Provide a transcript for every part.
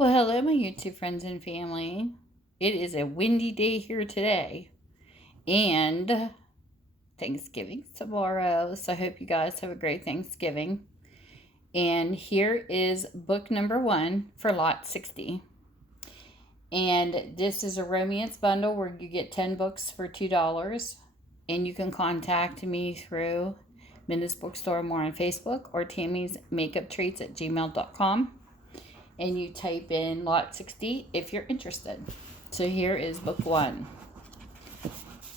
Well, hello, my YouTube friends and family. It is a windy day here today, and Thanksgiving's tomorrow. So I hope you guys have a great Thanksgiving. And here is book number 1 for lot 60. And this is a romance bundle where you get 10 books for $2. And you can contact me through Minda's Bookstore more on Facebook or Tammy's Makeup Treats at gmail.com. And you type in lot 60 if you're interested. So here is book 1.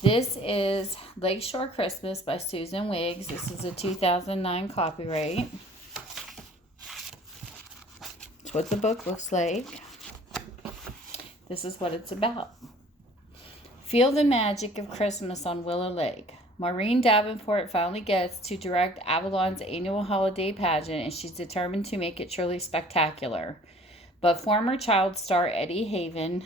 This is Lakeshore Christmas by Susan Wiggs. This is a 2009 copyright. That's what the book looks like. This is what it's about. Feel the magic of Christmas on Willow Lake. Maureen Davenport finally gets to direct Avalon's annual holiday pageant, and she's determined to make it truly spectacular. But former child star Eddie Haven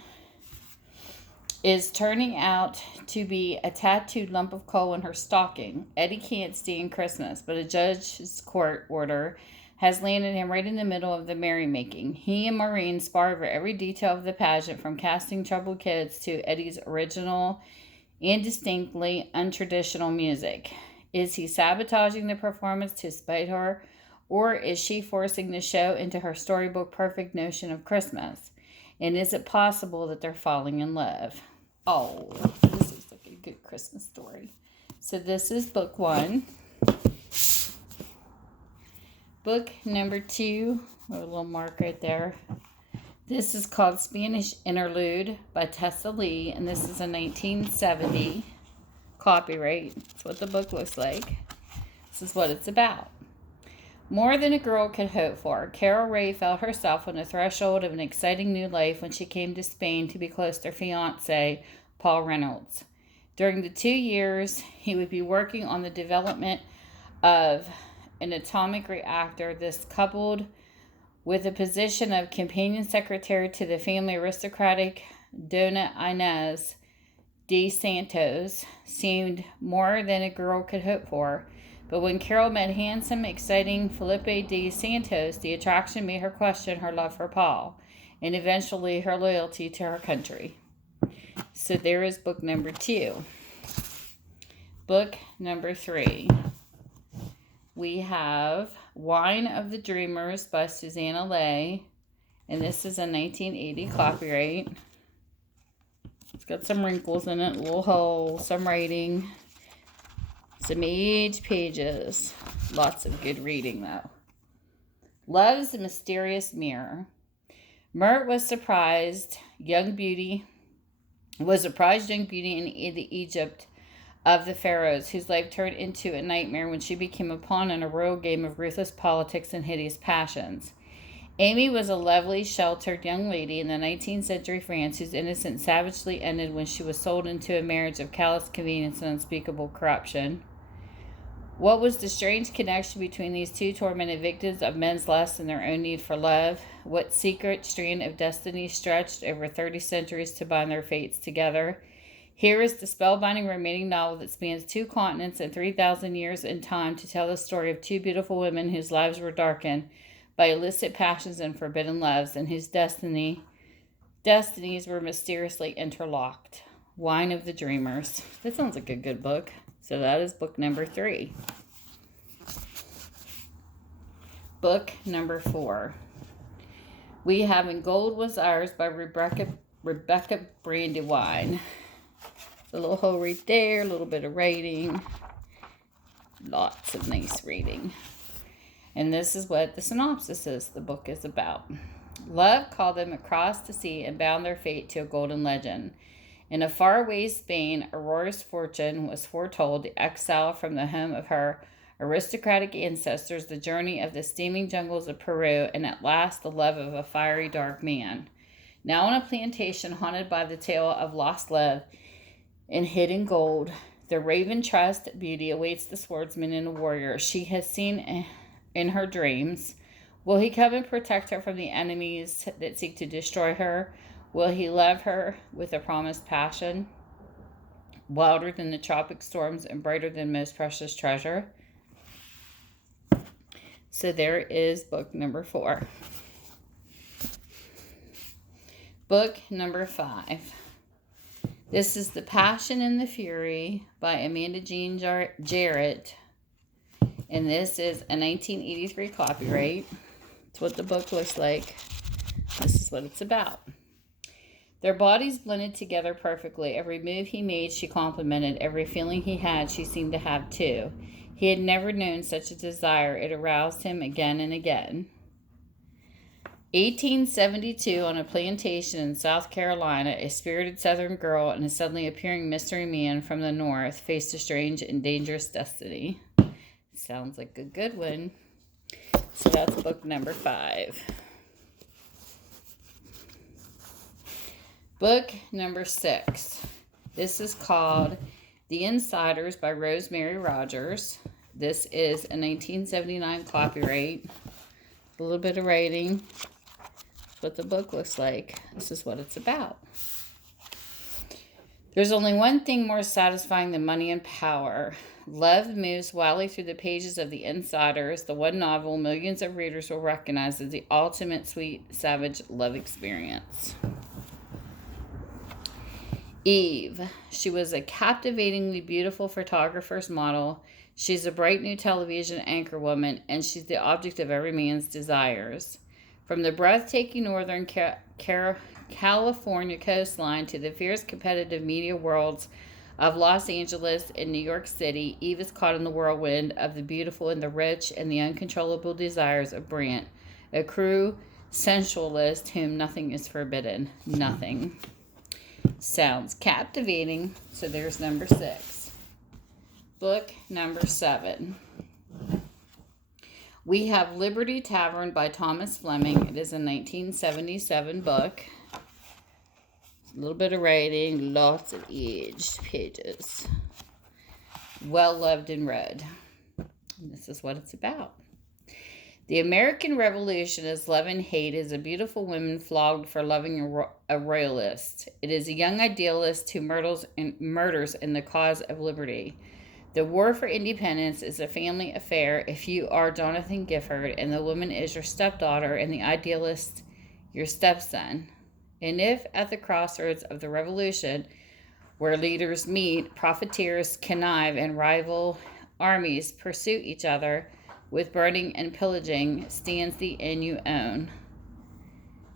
is turning out to be a tattooed lump of coal in her stocking. Eddie can't stand Christmas, but a judge's court order has landed him right in the middle of the merrymaking. He and Maureen spar over every detail of the pageant, from casting troubled kids to Eddie's original and distinctly untraditional music. Is he sabotaging the performance to spite her, or is she forcing the show into her storybook perfect notion of Christmas? And is it possible that they're falling in love? Oh, this is like a good Christmas story. So this is book 1. Book number 2, a little mark right there. This is called Spanish Interlude by Tessa Lee, and this is a 1970 copyright. That's what the book looks like. This is what it's about. More than a girl could hope for, Carol Ray felt herself on the threshold of an exciting new life when she came to Spain to be close to her fiancé, Paul Reynolds. During the 2 years he would be working on the development of an atomic reactor, this coupled with the position of companion secretary to the family aristocratic Dona Inés de Santos, seemed more than a girl could hope for. But when Carol met handsome, exciting Felipe de Santos, the attraction made her question her love for Paul, and eventually her loyalty to her country. So there is book number 2. Book number 3. We have Wine of the Dreamers by Susanna Lay, and this is a 1980 copyright. It's got some wrinkles in it, a little hole, some writing, some aged pages. Lots of good reading, though. Love's Mysterious Mirror. Mert was a prized young beauty in the Egypt of the pharaohs, whose life turned into a nightmare when she became a pawn in a royal game of ruthless politics and hideous passions. Amy was a lovely, sheltered young lady in the 19th century France whose innocence savagely ended when she was sold into a marriage of callous convenience and unspeakable corruption. What was the strange connection between these two tormented victims of men's lust and their own need for love? What secret strand of destiny stretched over 30 centuries to bind their fates together? Here is the spellbinding remaining novel that spans 2 continents and 3,000 years in time to tell the story of 2 beautiful women whose lives were darkened by illicit passions and forbidden loves, and whose destinies were mysteriously interlocked. Wine of the Dreamers. That sounds like a good book. So that is book number 3. Book number 4. We have In Gold Was Ours by Rebecca Brandywine. A little hole right there, a little bit of writing. Lots of nice reading. And this is what the synopsis is. The book is about. Love called them across the sea and bound their fate to a golden legend. In a faraway Spain, Aurora's fortune was foretold, the exile from the home of her aristocratic ancestors, the journey of the steaming jungles of Peru, and at last the love of a fiery, dark man. Now on a plantation haunted by the tale of lost love and hidden gold, the raven trust beauty awaits the swordsman and the warrior she has seen in her dreams. Will he come and protect her from the enemies that seek to destroy her? Will he love her with a promised passion, wilder than the tropic storms and brighter than most precious treasure? So there is book number 4. Book number 5. This is The Passion and the Fury by Amanda Jean Jarrett. And this is a 1983 copyright. That's what the book looks like. This is what it's about. Their bodies blended together perfectly. Every move he made, she complimented. Every feeling he had, she seemed to have too. He had never known such a desire. It aroused him again and again. 1872, on a plantation in South Carolina, a spirited Southern girl and a suddenly appearing mystery man from the North faced a strange and dangerous destiny. Sounds like a good one. So that's book number 5. Book number 6. This is called The Insiders by Rosemary Rogers. This is a 1979 copyright. A little bit of writing. That's what the book looks like. This is what it's about. There's only one thing more satisfying than money and power. Love moves wildly through the pages of The Insiders, the one novel millions of readers will recognize as the ultimate sweet, savage love experience. Eve. She was a captivatingly beautiful photographer's model. She's a bright new television anchor woman, and she's the object of every man's desires. From the breathtaking northern California coastline to the fierce competitive media worlds of Los Angeles and New York City, Eve is caught in the whirlwind of the beautiful and the rich and the uncontrollable desires of Brant, a cruel sensualist whom nothing is forbidden. Nothing. Sounds captivating. So there's number 6. Book number 7. We have Liberty Tavern by Thomas Fleming. It is a 1977 book. A little bit of writing, lots of aged pages. Well loved and read. And this is what it's about. The American Revolution is love and hate. Is a beautiful woman flogged for loving a royalist. It is a young idealist who murders in the cause of liberty. The war for independence is a family affair if you are Jonathan Gifford and the woman is your stepdaughter and the idealist your stepson. And if at the crossroads of the revolution, where leaders meet, profiteers connive and rival armies pursue each other with burning and pillaging, stands the inn you own.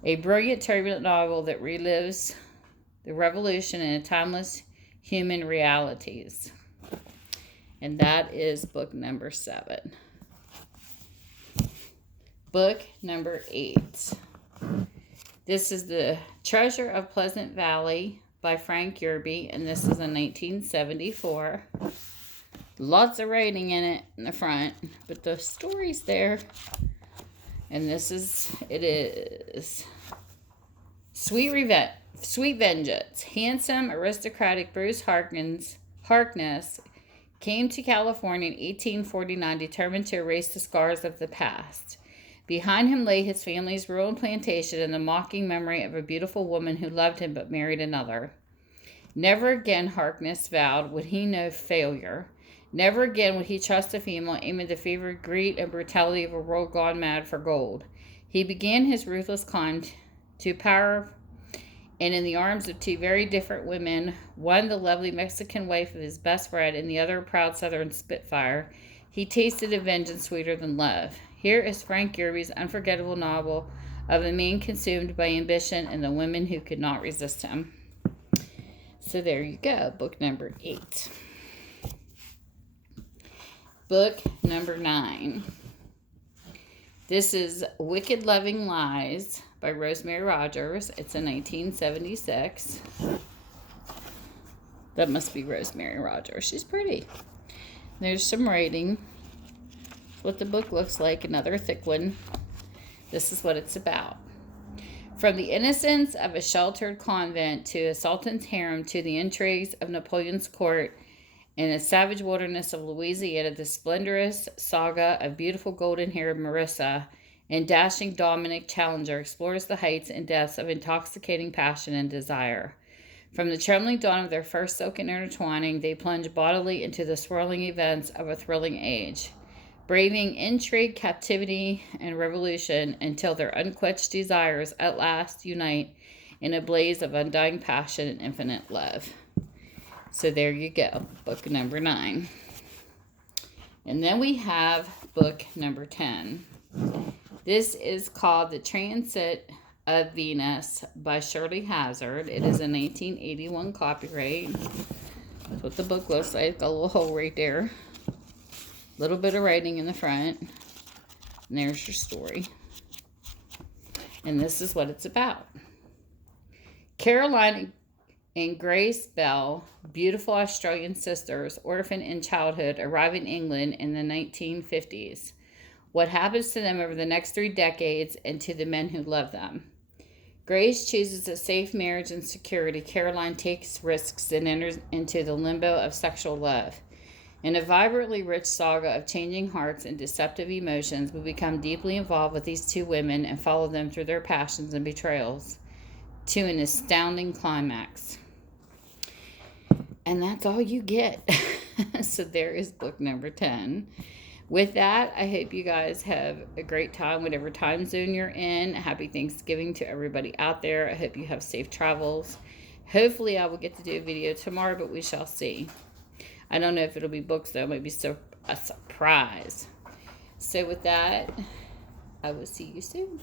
A brilliant, turbulent novel that relives the revolution in timeless human realities. And that is book number 7. Book number 8. This is The Treasure of Pleasant Valley by Frank Yerby, and this is a 1974. Lots of writing in it in the front, but the story's there. And it is Sweet Vengeance. Handsome, aristocratic Bruce Harkness came to California in 1849 determined to erase the scars of the past. Behind him lay his family's ruined plantation and the mocking memory of a beautiful woman who loved him but married another. Never again, Harkness vowed, would he know failure. Never again would he trust a female amid the fevered greed and brutality of a world gone mad for gold. He began his ruthless climb to power, and in the arms of 2 very different women, one the lovely Mexican wife of his best friend and the other a proud Southern spitfire, he tasted a vengeance sweeter than love. Here is Frank Yerby's unforgettable novel of a man consumed by ambition and the women who could not resist him. So there you go, book number 8. Book number 9. This is Wicked Loving Lies by Rosemary Rogers. It's a 1976. That must be Rosemary Rogers. She's pretty. There's some writing. That's what the book looks like. Another thick one. This is what it's about. From the innocence of a sheltered convent to a sultan's harem to the intrigues of Napoleon's court in the savage wilderness of Louisiana, the splendorous saga of beautiful golden-haired Marissa and dashing Dominic Challenger explores the heights and depths of intoxicating passion and desire. From the trembling dawn of their first silken intertwining, they plunge bodily into the swirling events of a thrilling age, braving intrigue, captivity, and revolution until their unquenched desires at last unite in a blaze of undying passion and infinite love. So there you go, book number 9. And then we have book number 10. This is called The Transit of Venus by Shirley Hazard. It is a 1981 copyright. That's what the book looks like. Got a little hole right there. A little bit of writing in the front. And there's your story. And this is what it's about. Caroline and Grace Bell, beautiful Australian sisters, orphaned in childhood, arrive in England in the 1950s. What happens to them over the next 3 decades and to the men who love them? Grace chooses a safe marriage and security. Caroline takes risks and enters into the limbo of sexual love. In a vibrantly rich saga of changing hearts and deceptive emotions, we become deeply involved with these 2 women and follow them through their passions and betrayals to an astounding climax. And that's all you get. So there is book number 10. With that, I hope you guys have a great time, whatever time zone you're in. Happy Thanksgiving to everybody out there. I hope you have safe travels. Hopefully, I will get to do a video tomorrow, but we shall see. I don't know if it'll be books, though. It might be a surprise. So with that, I will see you soon.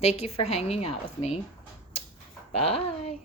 Thank you for hanging out with me. Bye.